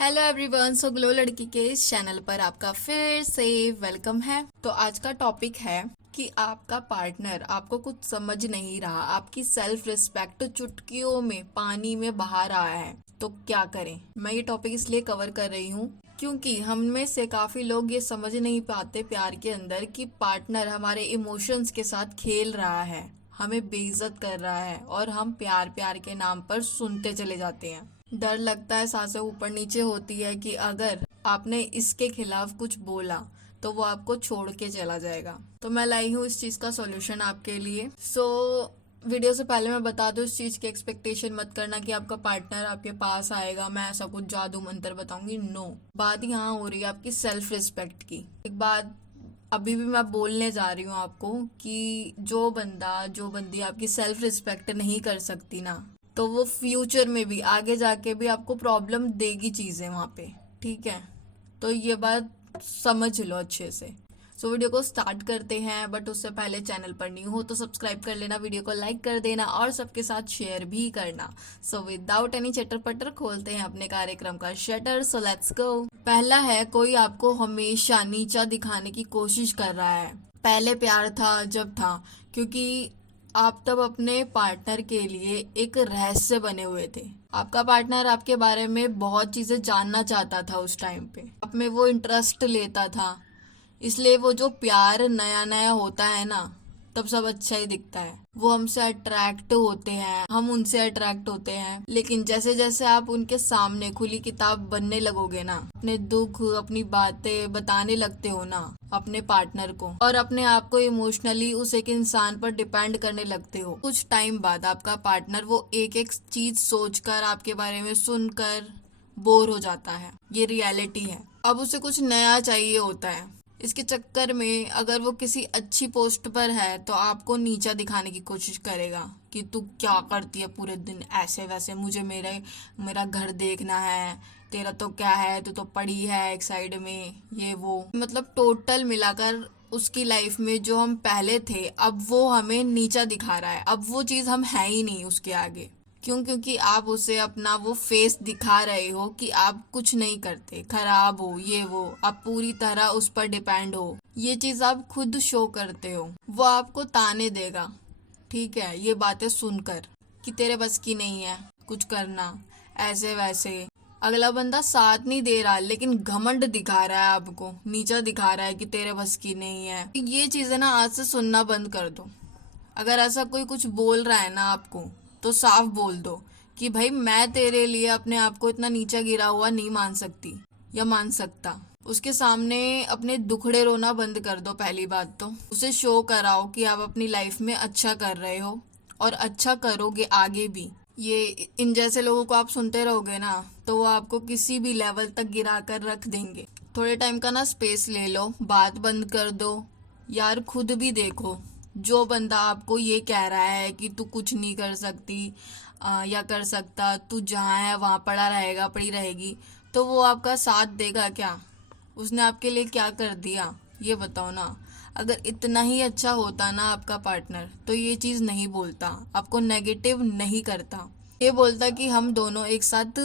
Hello everyone, सो glow लड़की के इस चैनल पर आपका फिर से वेलकम है। तो आज का टॉपिक है कि आपका पार्टनर आपको कुछ समझ नहीं रहा, आपकी सेल्फ रिस्पेक्ट चुटकियों में पानी में बहा रहा है, तो क्या करें। मैं ये टॉपिक इसलिए कवर कर रही हूँ क्योंकि हम में से काफी लोग ये समझ नहीं पाते प्यार के अंदर कि पार्टनर हमारे इमोशंस के साथ खेल रहा है, हमें बेइज्जत कर रहा है और हम प्यार प्यार के नाम पर सुनते चले जाते हैं। डर लगता है, सांसें ऊपर नीचे होती है कि अगर आपने इसके खिलाफ कुछ बोला तो वो आपको छोड़ के चला जाएगा। तो मैं लाई हूँ इस चीज का सॉल्यूशन आपके लिए। वीडियो से पहले मैं बता दूं, इस चीज की एक्सपेक्टेशन मत करना कि आपका पार्टनर आपके पास आएगा, मैं ऐसा कुछ जादू मंत्र बताऊंगी। नो, बात यहाँ हो रही है आपकी सेल्फ रिस्पेक्ट की। एक बात अभी भी मैं बोलने जा रही हूँ आपको कि जो बंदी आपकी सेल्फ रिस्पेक्ट नहीं कर सकती ना, तो वो फ्यूचर में भी आगे जाके भी आपको प्रॉब्लम देगी चीजें वहां पे। ठीक है, तो ये बात समझ लो अच्छे से। वीडियो को स्टार्ट करते हैं, बट उससे पहले चैनल पर न्यू हो तो सब्सक्राइब कर लेना, वीडियो को लाइक कर देना और सबके साथ शेयर भी करना। विदाउट एनी चटर पटर खोलते हैं अपने कार्यक्रम का शटर। Let's go. पहला है, कोई आपको हमेशा नीचा दिखाने की कोशिश कर रहा है। पहले प्यार था जब था, क्योंकि आप तब अपने पार्टनर के लिए एक रहस्य बने हुए थे। आपका पार्टनर आपके बारे में बहुत चीजें जानना चाहता था उस टाइम पे, आप में वो इंटरेस्ट लेता था, इसलिए वो जो प्यार नया नया होता है ना, तब सब अच्छा ही दिखता है। वो हमसे अट्रैक्ट होते हैं, हम उनसे अट्रैक्ट होते हैं। लेकिन जैसे जैसे आप उनके सामने खुली किताब बनने लगोगे ना, अपने दुख अपनी बातें बताने लगते हो ना अपने पार्टनर को, और अपने आप को इमोशनली उस एक इंसान पर डिपेंड करने लगते हो, कुछ टाइम बाद आपका पार्टनर वो एक एक चीज सोचकर, आपके बारे में सुनकर बोर हो जाता है। ये रियलिटी है। अब उसे कुछ नया चाहिए होता है। इसके चक्कर में अगर वो किसी अच्छी पोस्ट पर है तो आपको नीचा दिखाने की कोशिश करेगा कि तू क्या करती है पूरे दिन, ऐसे वैसे, मुझे मेरा घर देखना है, तेरा तो क्या है, तू तो पड़ी है एक साइड में, ये वो। मतलब टोटल मिलाकर उसकी लाइफ में जो हम पहले थे, अब वो हमें नीचा दिखा रहा है। अब वो चीज हम है ही नहीं उसके आगे। क्यों? क्योंकि आप उसे अपना वो फेस दिखा रहे हो कि आप कुछ नहीं करते, खराब हो, ये वो, आप पूरी तरह उस पर डिपेंड हो। ये चीज आप खुद शो करते हो। वो आपको ताने देगा, ठीक है, ये बातें सुनकर कि तेरे बस की नहीं है कुछ करना, ऐसे वैसे। अगला बंदा साथ नहीं दे रहा लेकिन घमंड दिखा रहा है, आपको नीचा दिखा रहा है कि तेरे बस की नहीं है। ये चीजें ना आज से सुनना बंद कर दो। अगर ऐसा कोई कुछ बोल रहा है ना आपको, तो साफ बोल दो कि भाई मैं तेरे लिए अपने आप को इतना नीचा गिरा हुआ नहीं मान सकती या मान सकता। उसके सामने अपने दुखड़े रोना बंद कर दो। पहली बात तो उसे शो कराओ कि आप अपनी लाइफ में अच्छा कर रहे हो और अच्छा करोगे आगे भी। ये इन जैसे लोगों को आप सुनते रहोगे ना, तो वो आपको किसी भी लेवल तक गिरा कर रख देंगे। थोड़े टाइम का ना स्पेस ले लो, बात बंद कर दो यार। खुद भी देखो, जो बंदा आपको ये कह रहा है कि तू कुछ नहीं कर सकती या कर सकता, तू जहाँ है वहां पड़ा रहेगा, पड़ी रहेगी, तो वो आपका साथ देगा क्या? उसने आपके लिए क्या कर दिया, ये बताओ ना। अगर इतना ही अच्छा होता ना आपका पार्टनर, तो ये चीज नहीं बोलता, आपको नेगेटिव नहीं करता। ये बोलता कि हम दोनों एक साथ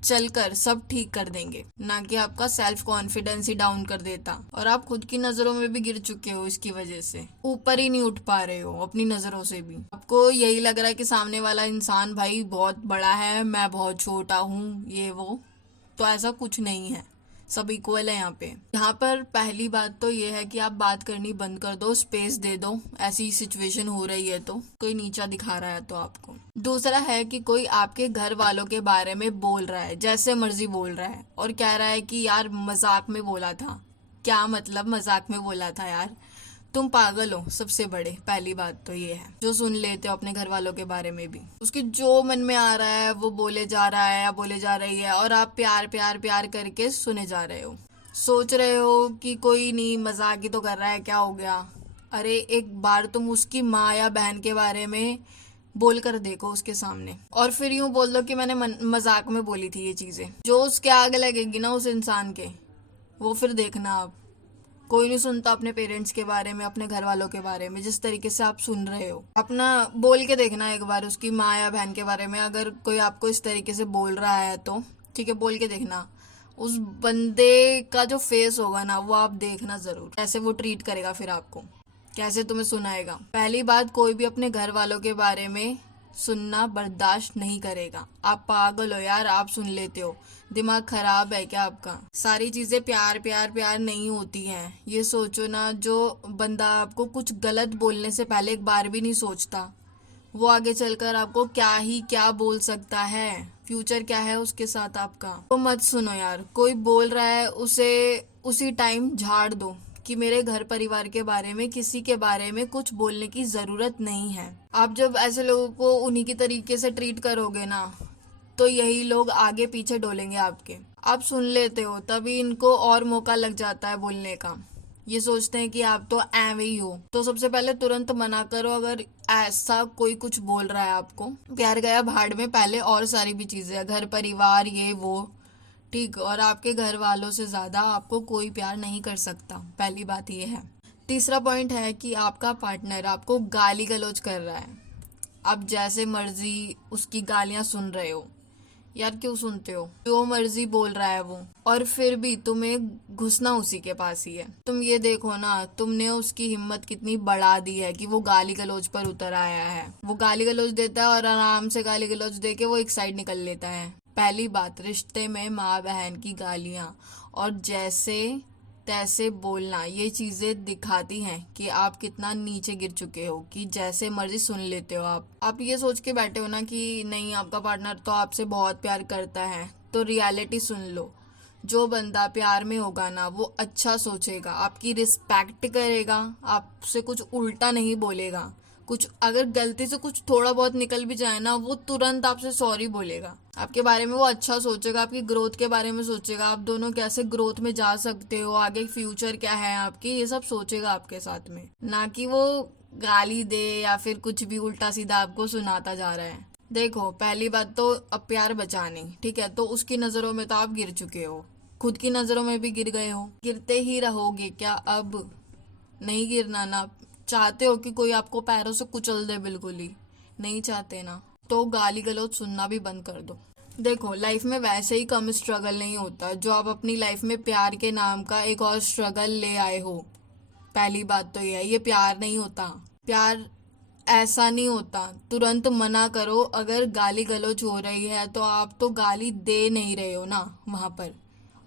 चलकर सब ठीक कर देंगे, ना कि आपका सेल्फ कॉन्फिडेंस ही डाउन कर देता। और आप खुद की नजरों में भी गिर चुके हो इसकी वजह से, ऊपर ही नहीं उठ पा रहे हो अपनी नजरों से भी। आपको यही लग रहा है कि सामने वाला इंसान भाई बहुत बड़ा है, मैं बहुत छोटा हूँ, ये वो। तो ऐसा कुछ नहीं है, सब इक्वल है यहाँ पे। यहाँ पर पहली बात तो ये है कि आप बात करनी बंद कर दो, स्पेस दे दो। ऐसी सिचुएशन हो रही है तो कोई नीचा दिखा रहा है तो आपको। दूसरा है कि कोई आपके घर वालों के बारे में बोल रहा है, जैसे मर्जी बोल रहा है, और कह रहा है कि यार मजाक में बोला था। क्या मतलब मजाक में बोला था यार? तुम पागल हो सबसे बड़े। पहली बात तो ये है, जो सुन लेते हो अपने घर वालों के बारे में भी। उसके जो मन में आ रहा है वो बोले जा रहा है या बोले जा रही है, और आप प्यार प्यार प्यार करके सुने जा रहे हो। सोच रहे हो कि कोई नहीं, मजाक ही तो कर रहा है, क्या हो गया। अरे एक बार तुम उसकी माँ या बहन के बारे में बोल कर देखो उसके सामने, और फिर यूं बोल दो कि मैंने मजाक में बोली थी ये चीजें। जो उसके आगे लगेगी ना उस इंसान के, वो फिर देखना आप। कोई नहीं सुनता अपने पेरेंट्स के बारे में, अपने घर वालों के बारे में जिस तरीके से आप सुन रहे हो। अपना बोल के देखना एक बार उसकी माँ या बहन के बारे में, अगर कोई आपको इस तरीके से बोल रहा है तो। ठीक है, बोल के देखना। उस बंदे का जो फेस होगा ना, वो आप देखना जरूर, कैसे वो ट्रीट करेगा, फिर आपको कैसे तुम्हें सुनाएगा। पहली बात, कोई भी अपने घर वालों के बारे में सुनना बर्दाश्त नहीं करेगा। आप पागल हो यार, आप सुन लेते हो, दिमाग खराब है क्या आपका? सारी चीजें प्यार प्यार प्यार नहीं होती हैं, ये सोचो ना। जो बंदा आपको कुछ गलत बोलने से पहले एक बार भी नहीं सोचता, वो आगे चलकर आपको क्या ही क्या बोल सकता है, फ्यूचर क्या है उसके साथ आपका। तो मत सुनो यार, कोई बोल रहा है उसे उसी टाइम झाड़ दो कि मेरे घर परिवार के बारे में, किसी के बारे में कुछ बोलने की जरूरत नहीं है। आप जब ऐसे लोगों को उन्हीं की तरीके से ट्रीट करोगे ना, तो यही लोग आगे पीछे डोलेंगे आपके। आप सुन लेते हो तभी इनको और मौका लग जाता है बोलने का। ये सोचते हैं कि आप तो ऐवे ही हो। तो सबसे पहले तुरंत मना करो अगर ऐसा कोई कुछ बोल रहा है आपको। प्यार गया भाड़ में, पहले और सारी भी चीजें, घर परिवार ये वो, ठीक। और आपके घर वालों से ज्यादा आपको कोई प्यार नहीं कर सकता, पहली बात ये है। तीसरा पॉइंट है कि आपका पार्टनर आपको गाली गलौज कर रहा है, आप जैसे मर्जी उसकी गालियां सुन रहे हो। यार क्यों सुनते हो? जो मर्जी बोल रहा है वो, और फिर भी तुम्हें घुसना उसी के पास ही है। तुम ये देखो ना, तुमने उसकी हिम्मत कितनी बढ़ा दी है कि वो गाली गलौज पर उतर आया है। वो गाली गलौज देता है और आराम से गाली गलौज दे के वो एक साइड निकल लेता है। पहली बात, रिश्ते में माँ बहन की गालियां और जैसे तैसे बोलना, ये चीजें दिखाती हैं कि आप कितना नीचे गिर चुके हो, कि जैसे मर्जी सुन लेते हो आप ये सोच के बैठे हो ना कि नहीं, आपका पार्टनर तो आपसे बहुत प्यार करता है। तो रियलिटी सुन लो, जो बंदा प्यार में होगा ना, वो अच्छा सोचेगा, आपकी रिस्पेक्ट करेगा, आपसे कुछ उल्टा नहीं बोलेगा। कुछ अगर गलती से कुछ थोड़ा बहुत निकल भी जाए ना, वो तुरंत आपसे सॉरी बोलेगा। आपके बारे में वो अच्छा सोचेगा, आपकी ग्रोथ के बारे में सोचेगा, आप दोनों कैसे ग्रोथ में जा सकते हो, आगे फ्यूचर क्या है आपकी, ये सब सोचेगा आपके साथ में। ना कि वो गाली दे या फिर कुछ भी उल्टा सीधा आपको सुनाता जा रहा है। देखो, पहली बात तो अब प्यार बचा नहीं, ठीक है? तो उसकी नजरों में तो आप गिर चुके हो, खुद की नजरों में भी गिर गए हो। गिरते ही रहोगे क्या? अब नहीं गिरना ना। चाहते हो कि कोई आपको पैरों से कुचल दे? बिल्कुल ही नहीं चाहते ना, तो गाली गलौज सुनना भी बंद कर दो। देखो, लाइफ में वैसे ही कम स्ट्रगल नहीं होता जो आप अपनी लाइफ में प्यार के नाम का एक और स्ट्रगल ले आए हो। पहली बात तो ये प्यार नहीं होता। प्यार ऐसा नहीं होता। तुरंत मना करो, अगर गाली गलौज हो रही है तो आप तो गाली दे नहीं रहे हो ना वहां पर,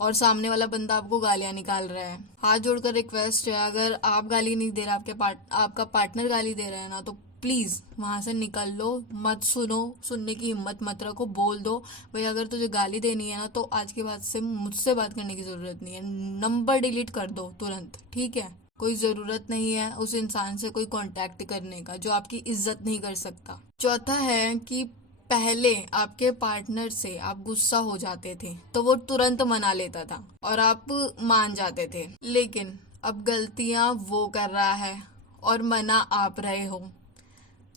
और सामने वाला बंदा आपको गालियां निकाल रहा है। हाथ जोड़कर रिक्वेस्ट है, अगर आप गाली नहीं दे रहे, आपका पार्टनर गाली दे रहा है ना, तो प्लीज वहां से निकल लो, मत सुनो, सुनने की हिम्मत मत रखो। बोल दो, भाई अगर तुझे गाली देनी है ना, तो आज के बाद से मुझसे बात करने की जरूरत नहीं है, नंबर डिलीट कर दो तुरंत, ठीक है? कोई जरूरत नहीं है उस इंसान से कोई कांटेक्ट करने का जो आपकी इज्जत नहीं कर सकता। चौथा है कि पहले आपके पार्टनर से आप गुस्सा हो जाते थे तो वो तुरंत मना लेता था और आप मान जाते थे, लेकिन अब गलतियां वो कर रहा है और मना आप रहे हो।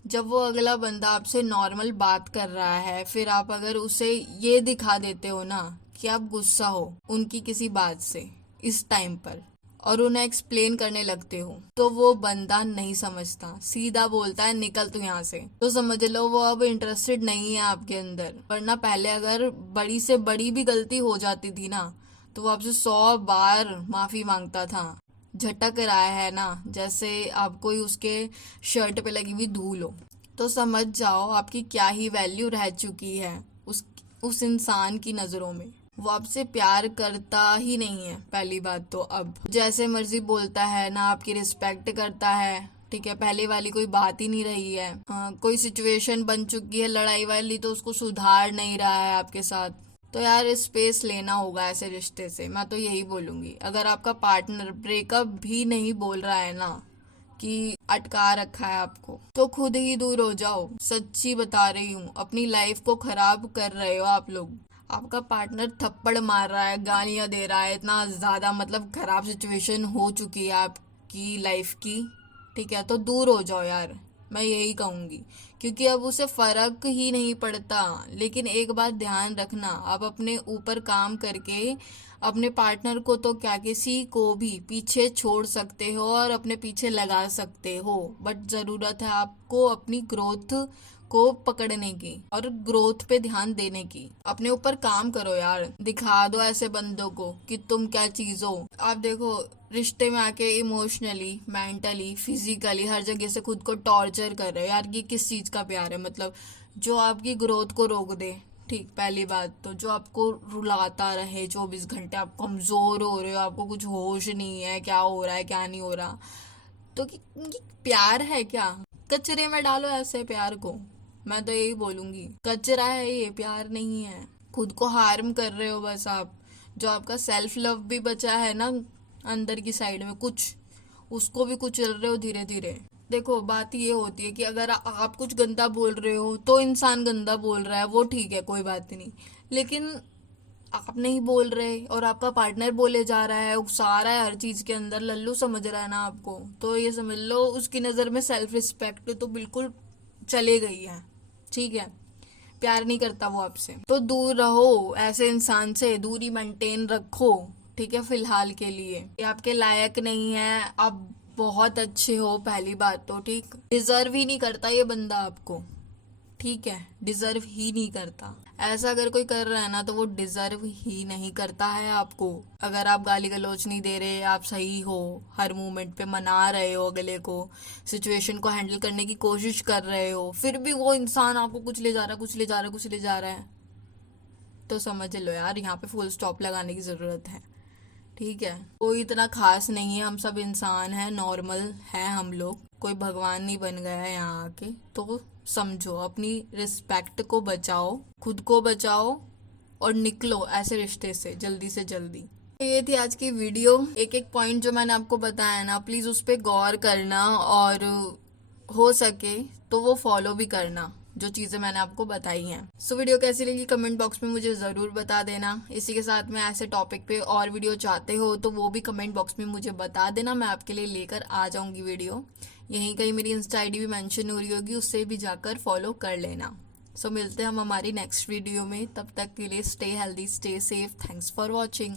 जब वो अगला बंदा आपसे नॉर्मल बात कर रहा है, फिर आप अगर उसे ये दिखा देते हो ना कि आप गुस्सा हो उनकी किसी बात से इस टाइम पर, और उन्हें एक्सप्लेन करने लगते हो, तो वो बंदा नहीं समझता, सीधा बोलता है निकल तू यहाँ से। तो समझ लो वो अब इंटरेस्टेड नहीं है आपके अंदर। वरना पहले अगर बड़ी से बड़ी भी गलती हो जाती थी ना, तो वो आपसे 100 बार माफी मांगता था। झटक रहा है ना, जैसे आप कोई उसके शर्ट पे लगी हुई धूल हो। तो समझ जाओ आपकी क्या ही वैल्यू रह चुकी है उस इंसान की नजरों में। वो आपसे प्यार करता ही नहीं है पहली बात तो। अब जैसे मर्जी बोलता है ना, आपकी रिस्पेक्ट करता है, ठीक है? पहले वाली कोई बात ही नहीं रही है। कोई सिचुएशन बन चुकी है लड़ाई वाली, तो उसको सुधार नहीं रहा है आपके साथ। तो यार स्पेस लेना होगा ऐसे रिश्ते से, मैं तो यही बोलूंगी। अगर आपका पार्टनर ब्रेकअप भी नहीं बोल रहा है ना, कि अटका रखा है आपको, तो खुद ही दूर हो जाओ। सच्ची बता रही हूँ, अपनी लाइफ को खराब कर रहे हो आप लोग। आपका पार्टनर थप्पड़ मार रहा है, गालियां दे रहा है, इतना ज्यादा मतलब खराब सिचुएशन हो चुकी है आपकी लाइफ की, ठीक है? तो दूर हो जाओ यार, मैं यही कहूंगी, क्योंकि अब उसे फर्क ही नहीं पड़ता। लेकिन एक बात ध्यान रखना, आप अपने ऊपर काम करके अपने पार्टनर को तो क्या, किसी को भी पीछे छोड़ सकते हो और अपने पीछे लगा सकते हो, बट जरूरत है आपको अपनी ग्रोथ को पकड़ने की और ग्रोथ पे ध्यान देने की। अपने ऊपर काम करो यार, दिखा दो ऐसे बंदों को कि तुम क्या चीज हो। आप देखो, रिश्ते में आके इमोशनली, मेंटली, फिजिकली हर जगह से खुद को टॉर्चर कर रहे हो यार। ये किस चीज का प्यार है? मतलब जो आपकी ग्रोथ को रोक दे। ठीक, पहली बात तो जो आपको रुलाता रहे 24 घंटे, आप कमजोर हो रहे हो, आपको कुछ होश नहीं है क्या हो रहा है क्या नहीं हो रहा, तो ये प्यार है क्या? कचरे में डालो ऐसे प्यार को। मैं तो यही बोलूंगी, कचरा है ये, प्यार नहीं है। खुद को हार्म कर रहे हो बस आप। जो आपका सेल्फ लव भी बचा है ना अंदर की साइड में कुछ, उसको भी कुचल रहे हो धीरे धीरे। देखो, बात ये होती है कि अगर आप कुछ गंदा बोल रहे हो तो इंसान गंदा बोल रहा है, वो ठीक है, कोई बात नहीं। लेकिन आप नहीं बोल रहे और आपका पार्टनर बोले जा रहा है, उकसा रहा है हर चीज के अंदर, लल्लू समझ रहा है ना आपको, तो ये समझ लो उसकी नजर में सेल्फ रिस्पेक्ट तो बिल्कुल चले गई है। ठीक है, प्यार नहीं करता वो आपसे, तो दूर रहो ऐसे इंसान से, दूरी मेंटेन रखो। ठीक है, फिलहाल के लिए ये आपके लायक नहीं है। आप बहुत अच्छे हो, पहली बात तो। ठीक, डिजर्व ही नहीं करता ये बंदा आपको। ठीक है, डिजर्व ही नहीं करता। ऐसा अगर कोई कर रहा है ना तो वो डिजर्व ही नहीं करता है आपको। अगर आप गाली गलौज नहीं दे रहे, आप सही हो, हर मोमेंट पे मना रहे हो अगले को, सिचुएशन को हैंडल करने की कोशिश कर रहे हो, फिर भी वो इंसान आपको कुछ ले जा रहा है, कुछ ले जा रहा है, कुछ ले जा रहा है, तो समझ लो यार, यहाँ पे फुल स्टॉप लगाने की जरूरत है। ठीक है, कोई इतना खास नहीं है, हम सब इंसान हैं, नॉर्मल हैं हम लोग, कोई भगवान नहीं बन गया है यहाँ आके। तो समझो, अपनी रिस्पेक्ट को बचाओ, खुद को बचाओ और निकलो ऐसे रिश्ते से जल्दी से जल्दी। तो ये थी आज की वीडियो। एक एक पॉइंट जो मैंने आपको बताया ना, प्लीज उस पर गौर करना और हो सके तो वो फॉलो भी करना जो चीजें मैंने आपको बताई हैं। सो वीडियो कैसी लगी कमेंट बॉक्स में मुझे जरूर बता देना। इसी के साथ में ऐसे टॉपिक पे और वीडियो चाहते हो तो वो भी कमेंट बॉक्स में मुझे बता देना, मैं आपके लिए लेकर आ जाऊंगी वीडियो। यहीं कहीं मेरी इंस्टा आईडी भी मेंशन हो रही होगी, उससे भी जाकर फॉलो कर लेना। सो मिलते हैं हम हमारी नेक्स्ट वीडियो में, तब तक के लिए stay healthy, stay safe, thanks for watching.